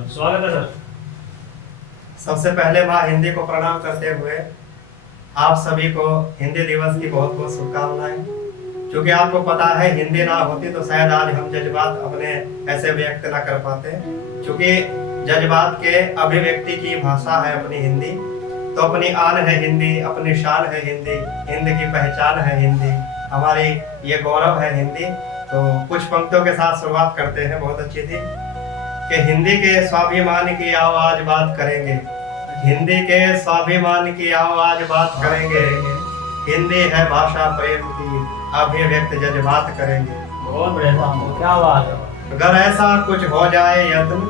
स्वागत है सर। सबसे पहले माँ हिंदी को प्रणाम करते हुए आप सभी को हिंदी दिवस की बहुत बहुत शुभकामनाएं। क्योंकि आपको पता है हिंदी ना होती तो शायद आज हम जज्बात अपने ऐसे व्यक्त ना कर पाते। क्योंकि जज्बात के अभिव्यक्ति की भाषा है अपनी हिंदी, तो अपनी आन है हिंदी, अपनी शान है हिंदी, हिंद की पहचान है हिंदी, हमारी ये गौरव है हिंदी। तो कुछ पंक्तियों के साथ शुरुआत करते हैं, बहुत अच्छी थी कि हिंदी के स्वाभिमान की आओ आज बात करेंगे, हिंदी के स्वाभिमान की आओ आज बात करेंगे, हिंदी है भाषा प्रेम की अभिव्यक्त जज्बात करेंगे। बहुत बढ़िया, क्या बात है। अगर ऐसा कुछ हो जाए यत्न,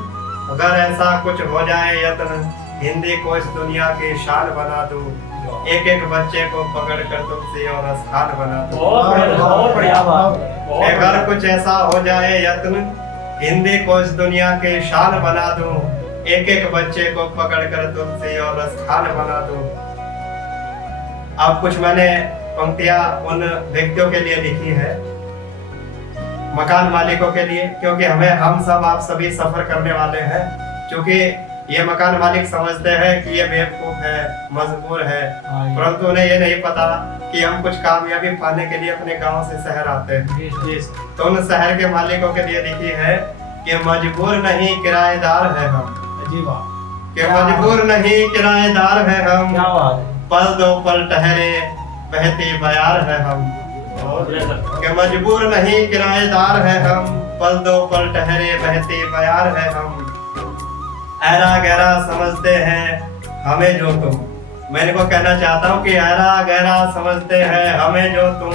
अगर ऐसा कुछ हो जाए यत्न, हिंदी को इस दुनिया की शान बना दूं, एक एक बच्चे को पकड़ कर तुमसे और स्थान बना दूं। बहुत बढ़िया बात। अगर कुछ ऐसा हो जाए यत्न, हिंदी को इस दुनिया के शान बना दूं, एक एक बच्चे को पकड़ कर तुमसे और स्थान बना दूं। अब कुछ मैंने पंक्तियां उन व्यक्तियों के लिए लिखी है, मकान मालिकों के लिए, क्योंकि हम सब आप सभी सफर करने वाले हैं। क्योंकि ये मकान मालिक समझते हैं कि ये बेवकूफ है, मजबूर है, परंतु उन्हें ये नहीं पता कि हम कुछ कामयाबी पाने के लिए अपने गांव से शहर आते हैं। तो उन शहर के मालिकों के लिए लिखी है कि मजबूर नहीं किराएदार है हम, कि मजबूर नहीं किराएदार है हम, पल दो पल ठहरे बहती बयार है हम, कि मजबूर नहीं किराएदार है हम, पल दो पल ठहरे बहती बयार है हम। ऐरा गहरा समझते हैं हमें जो तुम, मैं इनको कहना चाहता हूँ कि ऐरा गहरा समझते हैं हमें जो तुम,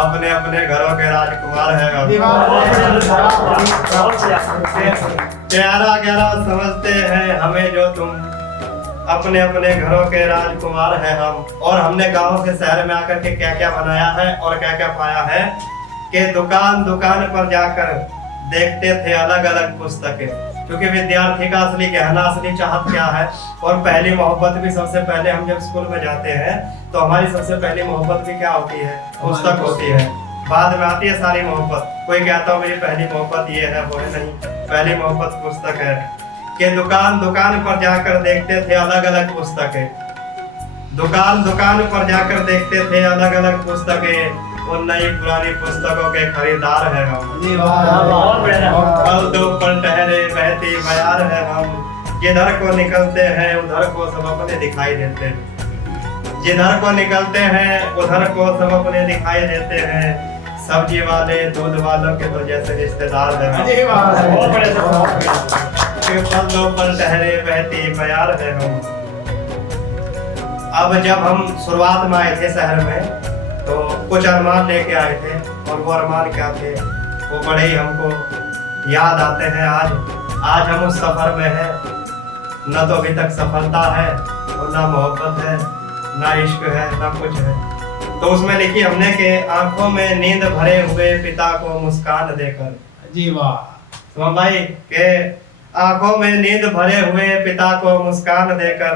अपने अपने घरों के राजकुमार है हम। ऐरा गहरा समझते हैं हमें जो तुम, अपने अपने घरों के राजकुमार है हम। और हमने गांव से शहर में आकर के क्या क्या बनाया है और क्या क्या पाया है कि दुकान दुकान पर जाकर देखते थे अलग अलग पुस्तकें। क्योंकि विद्यार्थी का असली गहना, असली चाहत क्या है, और पहली मोहब्बत भी सबसे पहले हम जब स्कूल में जाते हैं तो हमारी सबसे पहली मोहब्बत भी क्या होती है? पुस्तक होती है। बाद में आती है सारी मोहब्बत। कोई कहता हो मेरी पहली मोहब्बत ये है वो है, नहीं, पहली मोहब्बत पुस्तक है। कि दुकान दुकान पर जाकर देखते थे अलग अलग पुस्तकें, दुकान दुकान पर जाकर देखते थे अलग अलग पुस्तकें, उन नई पुरानी पुस्तकों के खरीदार है हम। पल दो पल ठहरे बहती बयार है हम, जिधर को निकलते हैं उधर को सब अपने दिखाई देते हैं, जिधर को निकलते हैं उधर को सब अपने दिखाई देते हैं। सब्जी वाले दूध वालों के तो जैसे रिश्तेदार है हम। पल दो पल ठहरे बहती बयार है हम। अब जब हम शुरुआत में आए थे शहर में तो कुछ अरमान लेके आए थे, और वो अरमान क्या थे वो बड़े ही हमको याद आते हैं। आज हम उस सफर में हैं, न तो अभी तक सफलता है और ना मोहब्बत है, ना इश्क है, ना कुछ है। तो उसमें लिखी हमने कि आंखों में नींद भरे हुए पिता को मुस्कान देकर। जी वाह सुमन भाई, के आंखों में नींद भरे हुए पिता को मुस्कान देकर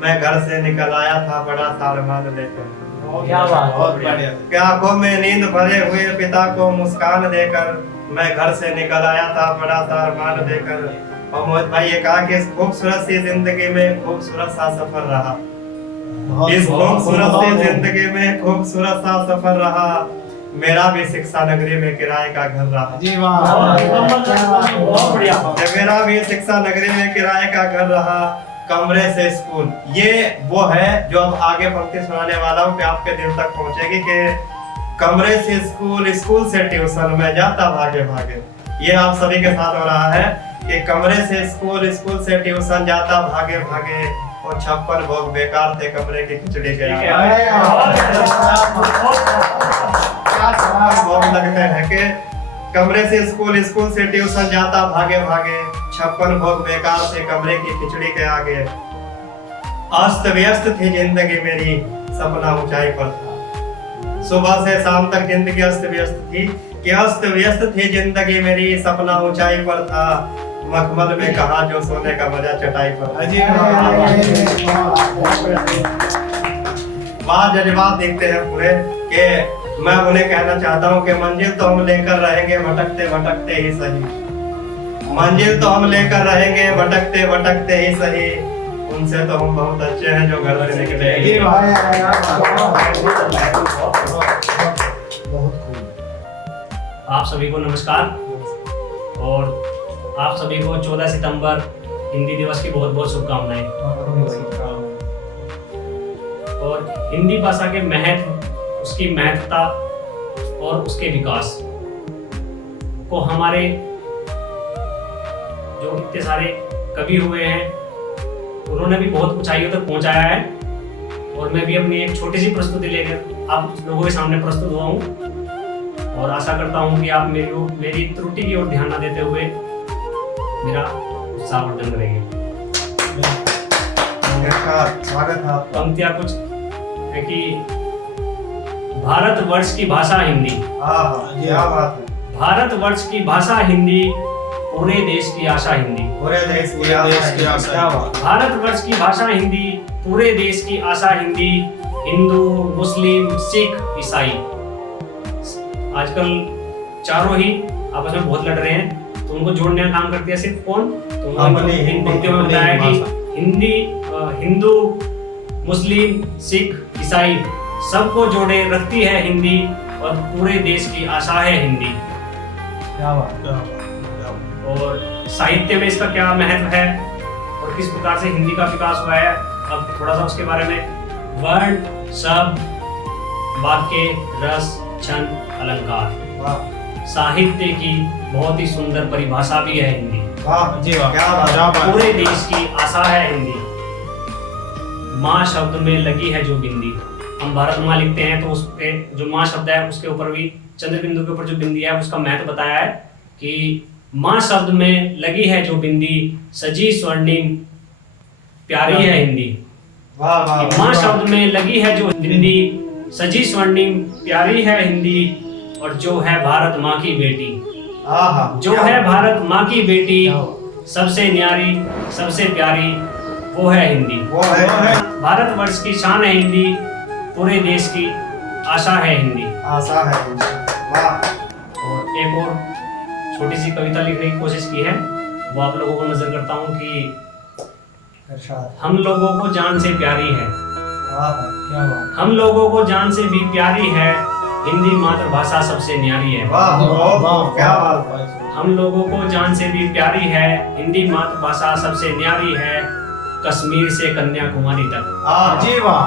मैं घर से निकल आया था बड़ा सा अरमान लेकर। क्या बात, बहुत बढ़िया। कि आंखों में नींद भरे हुए पिता को मुस्कान देकर मैं घर से निकल आया था बड़ा सा अरमान देकर। और मोहित भाई ये कहा कि इस खूबसूरत सी जिंदगी में खूबसूरत सा सफर रहा, इस खूबसूरत सी जिंदगी में खूबसूरत सा सफर रहा, मेरा भी शिक्षा नगरी में किराए का घर रहा। जी वाह, बहुत बढ़िया। मेरा भी शिक्षा नगरी में किराए का घर रहा, कमरे से स्कूल। ये वो है जो अब आगे पंक्ति सुनाने वाला हूँ कि आपके दिल तक पहुंचेगी कि कमरे से स्कूल, स्कूल से ट्यूशन में जाता भागे भागे। ये आप सभी के साथ हो रहा है कि कमरे से स्कूल, स्कूल से ट्यूशन जाता भागे भागे, और 56 भोग बेकार थे कमरे की खिचड़ी के। भोग लगते हैं कि कमरे से स्कूल, स्कूल से ट्यूशन जाता भागे भागे, 56 भोग बेकार थे कमरे की खिचड़ी के आगे। अस्त व्यस्त थी जिंदगी मेरी, सपना ऊंचाई पर था। सुबह से शाम तक जिंदगी अस्त व्यस्त थी, कि अस्त व्यस्त थी जिंदगी मेरी, सपना ऊंचाई पर था। मखमल में कहा जो सोने का मजा चटाई पर। वहाँ जज्बात देखते हैं पूरे कि मैं उन्हें कहना चाहता हूँ कि मंजिल तो हम लेकर रहेंगे भटकते भटकते ही सही, मंजिल तो हम लेकर रहेंगे भटकते भटकते ही सही, उनसे तो हम बहुत अच्छे हैं जो घर से निकले। जी भाई बहुत खूब। आप सभी को नमस्कार और आप सभी को 14 सितंबर हिंदी दिवस की बहुत बहुत शुभकामनाएं। और हिंदी भाषा के महत्व, उसकी महत्ता और उसके विकास को हमारे जो इतने सारे कवि हुए हैं उन्होंने भी बहुत ऊंचाइयों तक पहुंचाया है। और मैं भी अपनी एक छोटी सी प्रस्तुति लेकर आप लोगों के सामने प्रस्तुत हुआ हूँ और आशा करता हूँ कि आप मेरी त्रुटि की ओर ध्यान न देते हुए मेरा उत्साहवर्धन करेंगे। स्वागत है आपका। पंक्तियाँ कुछ है कि भारतवर्ष की भाषा हिंदी, क्या बात है। भारतवर्ष की भाषा हिंदी, पूरे देश की आशा हिंदी। पूरे देश की आशा। क्या बात। भारतवर्ष की भाषा हिंदी, पूरे देश की आशा हिंदी, हिंदू मुस्लिम सिख ईसाई आजकल चारों ही आपस में बहुत लड़ रहे हैं, तो उनको जोड़ने का काम करती है सिर्फ कौन? तो इन पंक्तियों में बताया कि हिंदू मुस्लिम सिख ईसाई सबको जोड़े रखती है हिंदी और पूरे देश की आशा है हिंदी। क्या बात। और साहित्य में इसका क्या महत्व है और किस प्रकार से हिंदी का विकास हुआ है, अब थोड़ा सा उसके बारे में। वर्ण, शब्द, वाक्य, रस, छंद, अलंकार, साहित्य की बहुत ही सुंदर परिभाषा भी है हिंदी। जी वाह। क्या बात। पूरे देश की आशा है हिंदी। माँ शब्द में लगी है जो बिंदी, हम भारत माँ लिखते हैं तो उसके जो माँ शब्द है उसके ऊपर भी चंद्र बिंदु के ऊपर जो बिंदी है उसका महत्व बताया है कि माँ शब्द में लगी है जो बिंदी, सजी स्वर्णिम प्यारी है हिंदी। माँ शब्द में लगी है जो बिंदी, सजी स्वर्णिम प्यारी है हिंदी, और जो है भारत माँ की बेटी, जो है भारत माँ की बेटी, सबसे न्यारी सबसे प्यारी वो है हिंदी। भारतवर्ष की शान है हिंदी, पूरे देश की आशा है हिंदी। आशा है। वाह। और एक और छोटी सी कविता लिखने की कोशिश की है, वो आप लोगों को नजर करता हूँ कि हम लोगों को जान से प्यारी है, क्या बात। हम लोगों को जान से भी प्यारी है, हिंदी मातृभाषा सबसे न्यारी है। क्या बात। हम लोगों को जान से भी प्यारी है, हिंदी मातृभाषा सबसे न्यारी है, कश्मीर से कन्याकुमारी तक। जी वाह।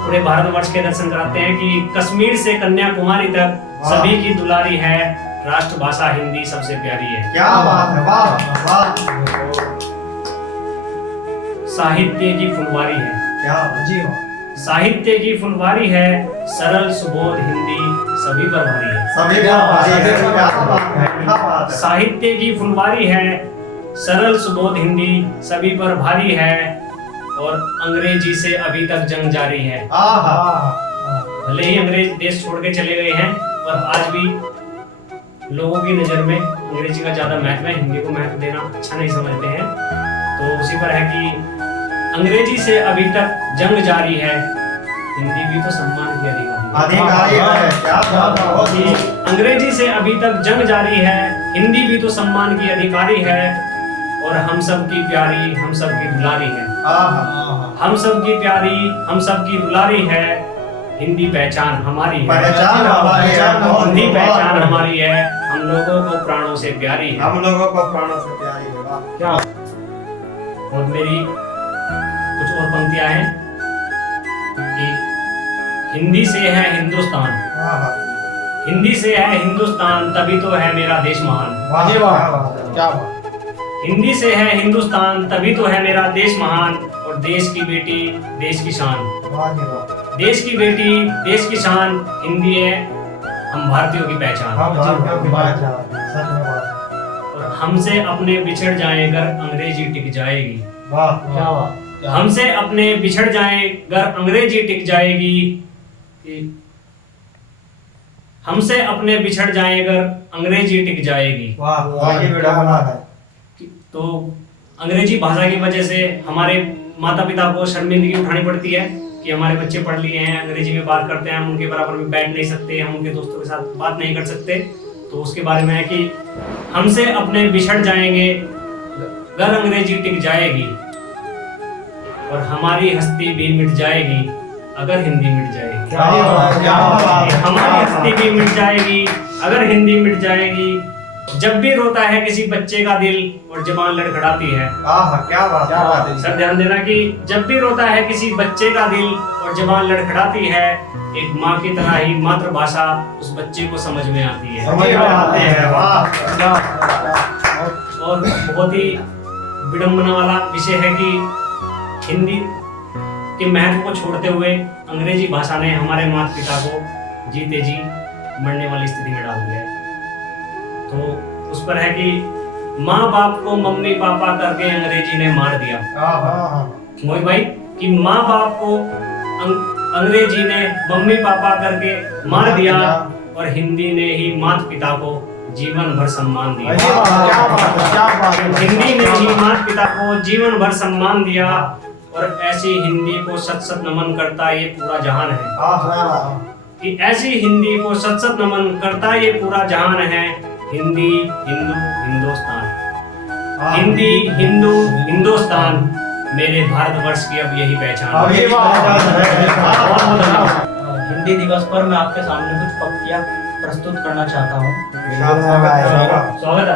पूरे भारतवर्ष के दर्शन कराते हैं कि कश्मीर से कन्याकुमारी तक सभी की दुलारी है, राष्ट्रभाषा हिंदी सबसे प्यारी है। क्या बात है। वाह वाह। साहित्य की फुलवारी है, क्या। जी वाह। साहित्य की फुलवारी है, सरल सुबोध हिंदी सभी पर भारी है। सभी क्या बात है। क्या बात है। साहित्य की फुलवारी है, सरल सुबोध हिंदी सभी पर भारी है, और अंग्रेजी से अभी तक जंग जारी है। भले ही अंग्रेज देश छोड़ के चले गए हैं, पर आज भी लोगों की नजर में अंग्रेजी का ज्यादा महत्व है, हिंदी को महत्व देना अच्छा नहीं समझते हैं। तो उसी पर है कि अंग्रेजी से अभी तक जंग जारी है, हिंदी भी तो सम्मान की अधिकारी है। क्या बात है। अंग्रेजी से अभी तक जंग जारी है, हिंदी भी तो सम्मान की अधिकारी है, और हम सब की प्यारी हम सब की दुलारी है। हम सब की प्यारी हम सब की दुलारी है, हिंदी पहचान हमारी है। हिंदी पहचान हमारी है, हम लोगों को प्राणों से प्यारी है। हम लोगों को प्राणों से प्यारी है। क्या। और मेरी कुछ और पंक्तियां हैं कि हिंदी से है हिंदुस्तान, हिंदी से है हिंदुस्तान, तभी तो है मेरा देश महान। क्या बात। हिंदी से है हिंदुस्तान, तभी तो है मेरा देश महान, और देश की बेटी देश की शान, देश की बेटी देश की शान, हिंदी है हम भारतीयों की पहचान। और हमसे अपने बिछड़ जाए अगर अंग्रेजी टिक जाएगी। क्या बात। हमसे अपने बिछड़ जाए अगर अंग्रेजी टिक जाएगी, हमसे अपने बिछड़ जाए अगर अंग्रेजी टिक जाएगी। तो अंग्रेजी भाषा की वजह से हमारे माता पिता को शर्मिंदगी उठानी पड़ती है कि हमारे बच्चे पढ़ लिए हैं, अंग्रेजी में बात करते हैं, हम उनके बराबर में बैठ नहीं सकते, हम उनके दोस्तों के साथ बात नहीं कर सकते। तो उसके बारे में है कि हमसे अपने बिछड़ जाएंगे अगर अंग्रेजी टिक जाएगी, और हमारी हस्ती भी मिट जाएगी अगर हिंदी मिट जाएगी। हमारी हस्ती भी मिट जाएगी अगर हिंदी मिट जाएगी। जब भी रोता है किसी बच्चे का दिल और जुबान लड़खड़ाती है। क्या बात है। सर ध्यान देना कि जब भी रोता है किसी बच्चे का दिल और जुबान लड़खड़ाती है, एक माँ की तरह ही मातृभाषा उस बच्चे को समझ में आती है। समझ में आते हैं। वाह। और बहुत ही विडंबना वाला विषय है कि हिंदी के महत्व को छोड़ते हुए अंग्रेजी भाषा ने हमारे माता पिता को जीते जी मरने वाली स्थिति में डाल दिया है। तो उस पर है कि माँ बाप को मम्मी पापा करके अंग्रेजी ने मार दिया। मोहित भाई कि माँ बाप को अंग्रेजी ने मम्मी पापा करके मार दिया और हिंदी ने ही माता पिता को जीवन भर सम्मान दिया। हिंदी ने ही माता पिता को जीवन भर सम्मान दिया, और ऐसी हिंदी को सत सत नमन करता ये पूरा जहान है। कि ऐसी हिंदी को सत सत नमन करता ये पूरा जहान है। हिंदी हिंदू हिंदुस्तान, हिंदी हिंदू हिंदुस्तान, मेरे भारतवर्ष की अब यही पहचान है। हिंदी दिवस पर मैं आपके सामने कुछ पंक्तियां प्रस्तुत करना चाहता हूँ। स्वागत है।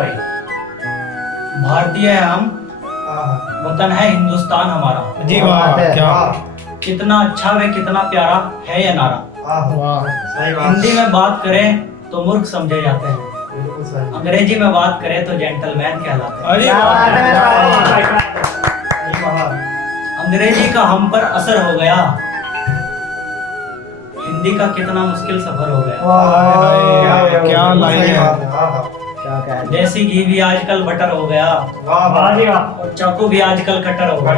भारतीय है हम, वतन है हिंदुस्तान हमारा। जी वाह, क्या कितना अच्छा व कितना प्यारा है ये नारा। सही बात। हिंदी में बात करें तो मूर्ख समझे जाते हैं, बिल्कुल सही। अंग्रेजी में बात करें तो जेंटलमैन कहलाते हैं। अरे अंग्रेजी का हम पर असर हो गया, हिंदी का कितना मुश्किल सफर हो गया। क्या लाइन है। देसी घी भी आजकल बटर हो गया, और चाकू भी आजकल कटर हो गया।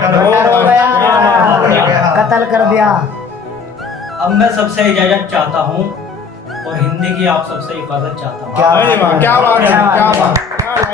कत्ल कर दिया। अब मैं सबसे इजाजत चाहता हूँ और हिंदी की आप सबसे हिफाजत चाहता हूँ। क्या बात है, क्या बात।